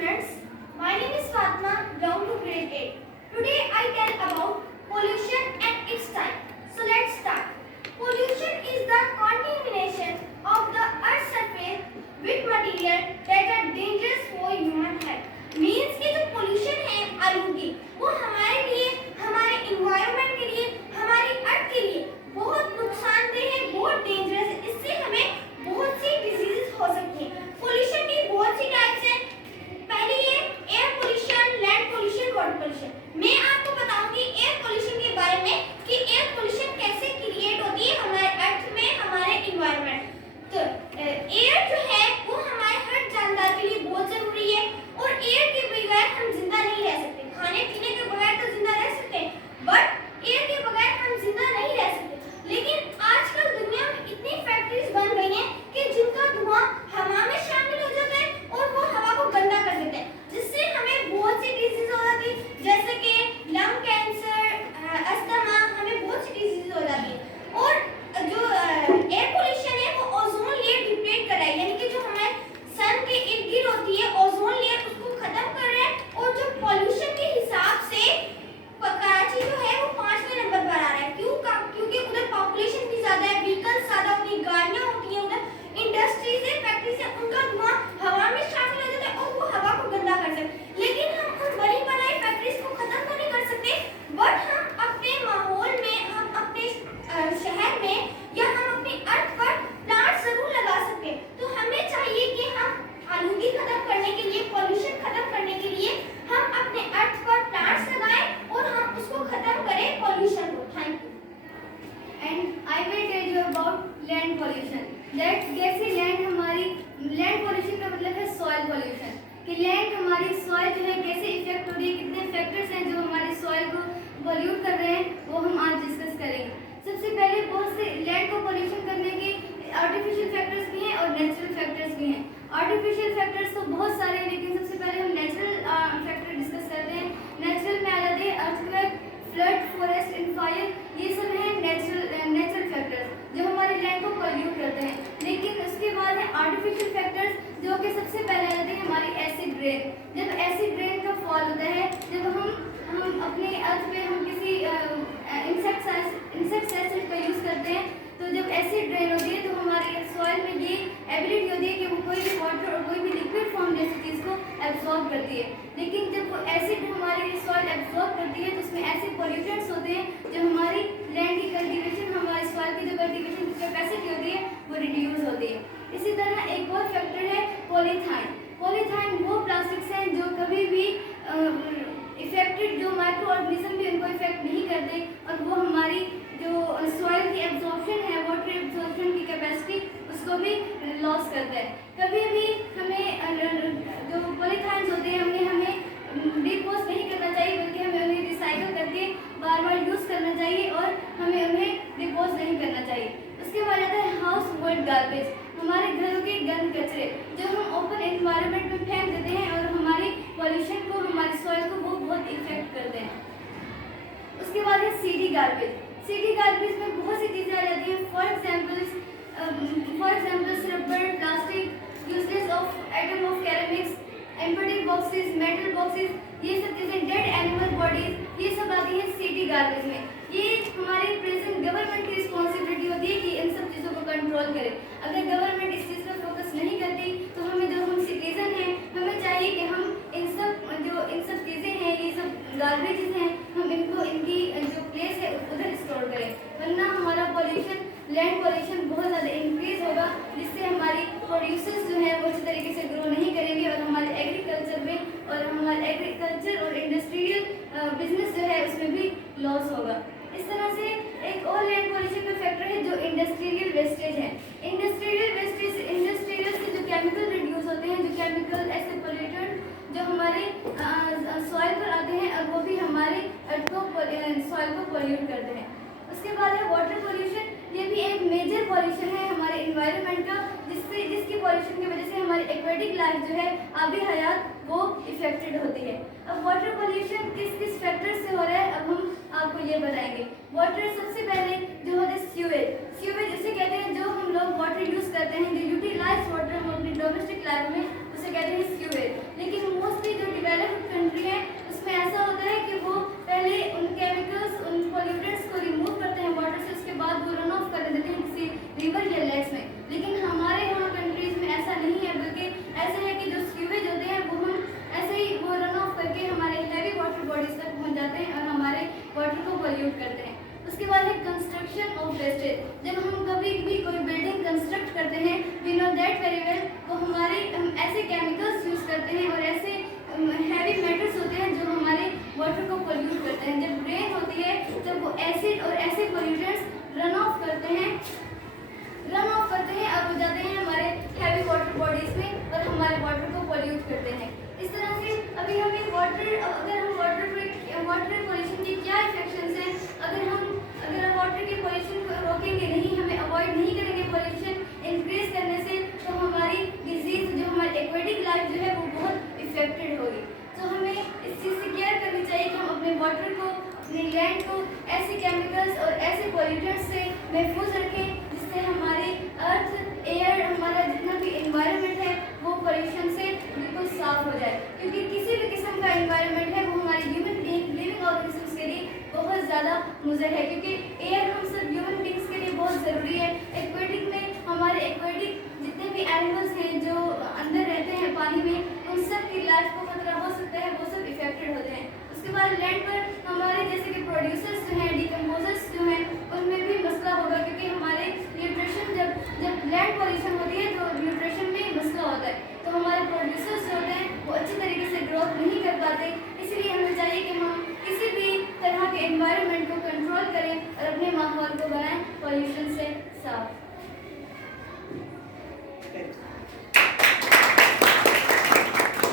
students. My name is Fatma, belong to grade 8. Today I tell about pollution and its type. So let's start. Pollution is the contamination of the earth's surface with material that are dangerous for human health. Means कि जो pollution है आलूगी वो हमारे लिए, हमारे environment के लिए, हमारी अर्थ के लिए बहुत नुकसानदेह है, बहुत डेंजरस है. इससे हमें बहुत सी डिजीजेस हो सकती हैं. पोल्यूशन की बहुत सी टाइप्स हैं. पहली है air pollution, land pollution, water pollution. मैं आपको बताऊंगी एयर पोल्यूशन के बारे में कि एयर पोल्यूशन कैसे क्रिएट होती है हमारे अर्थ में, हमारे इन्वायरमेंट. तो एयर जो है वो हमारे हर जानदार के लिए बहुत जरूरी है और एयर के बगैर हम जिंदा नहीं रह सकते. खाने पीने के बगैर तो जिंदा रह सकते हैं बट एयर के बगैर हम जिंदा नहीं रह सकते. लेकिन आजकल दुनिया में इतनी फैक्ट्रीज बन गई हैं कि जिनका धुआं हवा में शामिल हो जाता है और वो हवा को गंदा कर देता है, जिससे हमें बहुत सी डिजीज हो जाती है जैसे कि लंग कैंसर, अस्थमा. हमें बहुत सी डिजीज हो जाती है. और जो एयर पोल्यूशन है वो ओजोन लेयर डिप्लीट कर रहा है, यानी कि जो हमारे सन के इर्द गिर्द होती है ओजोन लेयर उसको खत्म कर रहा है. और जो पोल्यूशन के हिसाब से कराची जो है वो 5वें नंबर पर आ रहा है. क्योंकि उधर पॉपुलेशन भी ज्यादा है, व्हीकल्स ज्यादा होती है, गाड़ियां होती हैं, उधर इंडस्ट्रीज है, फैक्ट्रीज है, उनका धुआं हवा में शामिल हो जाता है और वो हवा को गंदा कर सकते हैं. लेकिन हम उन बड़ी बनाई फैक्ट्रीज को खत्म तो नहीं कर सकते बट हम अपने माहौल में, हम अपने शहर में या हम अपनी अर्थ पर प्लांट जरूर लगा सकते हैं. तो हमें चाहिए कि हम आलूगी खत्म करने के लिए, पॉल्यूशन खत्म करने के लिए हम अपने अर्थ पर प्लांट्स लगाएं और हम उसको खत्म करें पॉल्यूशन को. Thank you. And I will tell you about land pollution. जैसे लैंड पोल्यूशन का मतलब है सॉइल पोल्यूशन. कि लैंड हमारी सॉइल जो है कैसे इफेक्ट हो रही है, कितने फैक्टर्स हैं जो हमारी सॉइल को पोल्यूट कर रहे हैं, वो हम आज डिस्कस करेंगे. सबसे पहले बहुत से लैंड को पोल्यूशन करने के आर्टिफिशियल फैक्टर्स भी हैं और नेचुरल फैक्टर्स भी हैं. आर्टिफिशियल फैक्टर्स तो बहुत सारे हैं लेकिन सबसे पहले हम नेचुरल फैक्टर डिस्कस करते हैं. नेचुरल में आ जाते हैं earthquake, flood, forest and fire. ये सब हैं नेचुरल फैक्टर्स जो हमारे लैंड को पोल्यूट करते हैं. लेकिन उसके बाद है आर्टिफिशियल फैक्टर्स जो कि सबसे पहले आ जाते हैं हमारी एसिड रेन. जब एसिड रेन का फॉल होता है, जब हम अपने अर्थ पे हम किसी इंसेक्टिसाइड का यूज़ करते हैं, तो जब एसिड रेन होती है तो हमारे सॉइल में ये एबिलिटी होती है कि वो कोई भी वाटर और कोई भी लिक्विड फॉर्म जैसी चीज़ को एब्जॉर्ब करती है. लेकिन जब वो एसिड हमारी सॉइल एब्जॉर्ब करती है तो उसमें ऐसे पॉल्यूटेंट्स होते हैं जो हमारी लैंड की कल्टीवेशन, हमारी सॉइल की जो कल्टीवेशन की कैपेसिटी होती है वो रिड्यूस होती है. इसी तरह एक और फैक्टर है पॉलीथाइन. पॉलीथाइन वो प्लास्टिक्स हैं जो कभी भी इफेक्टेड जो माइक्रो ऑर्गेनिज्म भी उनको इफेक्ट नहीं करते और वो हमारी जो सॉइल की एब्जॉर्प्शन है, वाटर एब्जॉर्प्शन की कैपेसिटी उसको भी लॉस करता है. कभी भी हमें जो पॉलीथाइन्स होते हैं हमें डिपोज नहीं करना चाहिए बल्कि हमें उन्हें रिसाइकल करके बार बार यूज़ करना चाहिए और हमें उन्हें डिपोज नहीं करना चाहिए. उसके बाद आता है हाउस होल्ड गार्बेज. हमारे घरों के गंद कचरे जो हम ओपन एनवायरनमेंट में फेंक देते हैं और हमारी पॉल्यूशन को, हमारी सॉइल को वो बहुत इफेक्ट करते हैं. उसके बाद है सिटी गार्बेज. सिटी गार्बेज में बहुत सी चीज़ें आ जाती हैं. For example rubber, plastic, useless of item of ceramics, empty boxes, metal boxes, ये सब चीज़ें, डेड एनिमल बॉडीज, ये सब आती हैं सिटी गार्बेज में. ये हमारी प्रेजेंट गवर्नमेंट की रिस्पॉन्सिबिलिटी होती है कि इन सब चीज़ों को कंट्रोल करे. अगर गवर्नमेंट इस चीज़ पर फोकस नहीं करती तो हमें, जो हम सिटीजन हैं, हमें चाहिए कि हम इन सब चीज़ें हैं, ये सब गार्बेजेस हैं, हम इनको इनकी जो प्लेस है उधर स्टोर करें. वरना हमारा पॉल्यूशन, लैंड पॉल्यूशन बहुत ज़्यादा इंक्रीज होगा जिससे हमारी प्रोड्यूसर्स जो है वो अच्छी तरीके से ग्रो नहीं करेंगे और हमारे एग्रीकल्चर में और हमारे एग्रीकल्चर और इंडस्ट्रियल बिजनेस जो है उसमें भी लॉस होगा. इस तरह से एक और लैंड पॉल्यूशन का फैक्टर है जो इंडस्ट्रियल वेस्टेज है. इंडस्ट्रियल से जो केमिकल रिड्यूस होते हैं, जो केमिकल ऐसे पोल्यूटेंट जो हमारे सॉइल पर आते हैं और वो भी हमारे अर्थ को, सॉइल को पोल्यूट करते हैं. उसके बाद है वाटर पोल्यूशन. ये भी एक मेजर पॉल्यूशन है हमारे इन्वायरमेंट का, जिसकी पॉल्यूशन की वजह से हमारी एक्वेटिक लाइफ जो है, आबी हयात, वो इफेक्टेड होती है. अब वाटर पोल्यूशन किस किस फैक्टर से हो रहा है अब हम आपको ये बताएंगे. वाटर सबसे पहले जो होता है सीवेज इसे कहते हैं. जो हम लोग वाटर यूज़ करते हैं, जो यूटिलाइज वाटर हम अपनी डोमेस्टिक लाइफ में उसे कहते हैं सीवेज. लेकिन मोस्ट होती है जब वो एसिड और ऐसे पोल्यूटेंट्स रन ऑफ करते हैं और वो जाते हैं हमारे हैवी वाटर बॉडीज में और हमारे वाटर को पोल्यूट करते हैं। इस तरह से अभी हमें अगर हम वाटर पोल्यूशन के क्या इफेक्शंस हैं, अगर वाटर के पोल्यूशन को रोकेंगे नहीं, हमें अवॉइड नहीं करेंगे पोल्यूशन इंक्रीज करने से, तो हमारी डिजीज जो हमारी एक्वेटिक लाइफ जो है वो बहुत इफेक्टेड होगी। तो हमें इस चीज़ से केयर करनी चाहिए कि हम अपने वाटर को, अपने लैंड को ऐसे केमिकल्स और ऐसे पोल्यूटेंट्स से महफूज रखें जिससे हमारी अर्थ, एयर, हमारा जितना भी एनवायरनमेंट है वो पोल्यूशन से बिल्कुल साफ हो जाए, क्योंकि किसी भी किस्म का एनवायरनमेंट है वो हमारे ह्यूमन बीइंग, लिविंग ऑर्गेनिजम्स के लिए बहुत ज़्यादा मुज़र है, क्योंकि एयर हम सब ह्यूमन बीइंग्स के लिए बहुत ज़रूरी है। एक्वेटिक में हमारे एक्वेटिक जितने भी एनिमल्स हैं जो अंदर रहते हैं पानी में, उन सब की लाइफ को खतरा हो सकता है, वो सब इफेक्टेड होते हैं। उसके बाद लैंड पर